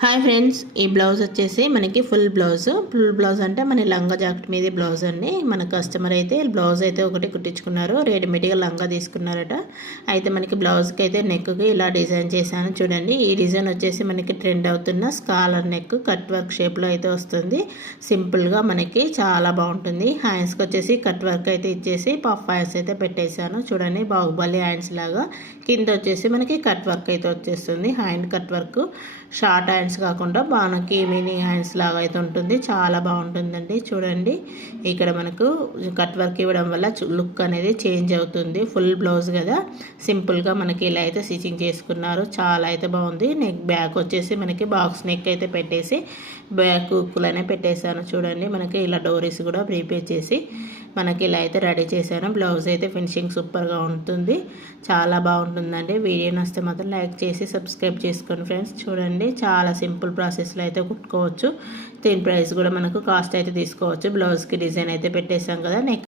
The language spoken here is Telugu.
హాయ్ ఫ్రెండ్స్, ఈ బ్లౌజ్ వచ్చేసి మనకి ఫుల్ బ్లౌజ్ అంటే మన లంగా జాకెట్ మీద బ్లౌజ్ అండి. మన కస్టమర్ అయితే బ్లౌజ్ అయితే ఒకటి కుట్టించుకున్నారు, రెడీమేడ్గా లంగా తీసుకున్నారట. అయితే మనకి బ్లౌజ్కి అయితే నెక్కి ఇలా డిజైన్ చేశాను చూడండి. ఈ డిజైన్ వచ్చేసి మనకి ట్రెండ్ అవుతున్న స్కాలర్ నెక్ కట్ వర్క్ షేప్లో అయితే వస్తుంది. సింపుల్గా మనకి చాలా బాగుంటుంది. హ్యాండ్స్కి వచ్చేసి కట్ వర్క్ అయితే ఇచ్చేసి పఫ్ హ్యాండ్స్ అయితే పెట్టేశాను చూడండి, బాహుబలి హ్యాండ్స్ లాగా. కింద వచ్చేసి మనకి కట్ వర్క్ అయితే వచ్చేస్తుంది. Hand cut work short hands కాకుండా మనకి మినీ హ్యాండ్స్ లాగా అయితే ఉంటుంది. చాలా బాగుంటుందండి చూడండి. ఇక్కడ మనకు కట్ వర్క్ ఇవ్వడం వల్ల లుక్ అనేది చేంజ్ అవుతుంది. ఫుల్ బ్లౌజ్ కదా, సింపుల్గా మనకి ఇలా అయితే స్టిచ్చింగ్ చేసుకున్నారు. చాలా అయితే బాగుంది. నెక్ బ్యాక్ వచ్చేసి మనకి బాక్స్ నెక్ అయితే పెట్టేసి బ్యాక్ హుక్కులనే పెట్టేశాను చూడండి. మనకి ఇలా డోరీస్ కూడా ప్రిపేర్ చేసి మనకి ఇలా అయితే రెడీ చేశాను. బ్లౌజ్ అయితే ఫినిషింగ్ సూపర్గా ఉంటుంది, చాలా బాగుంటుందండి. వీడియో నచ్చితే మాత్రం లైక్ చేసి సబ్స్క్రైబ్ చేసుకోండి ఫ్రెండ్స్. చూడండి, చాలా సింపుల్ ప్రాసెస్లో అయితే కుట్టుకోవచ్చు. దీని ప్రైస్ కూడా మనకు కాస్ట్ అయితే తీసుకోవచ్చు. బ్లౌజ్కి డిజైన్ అయితే పెట్టేసాం కదా, నెక్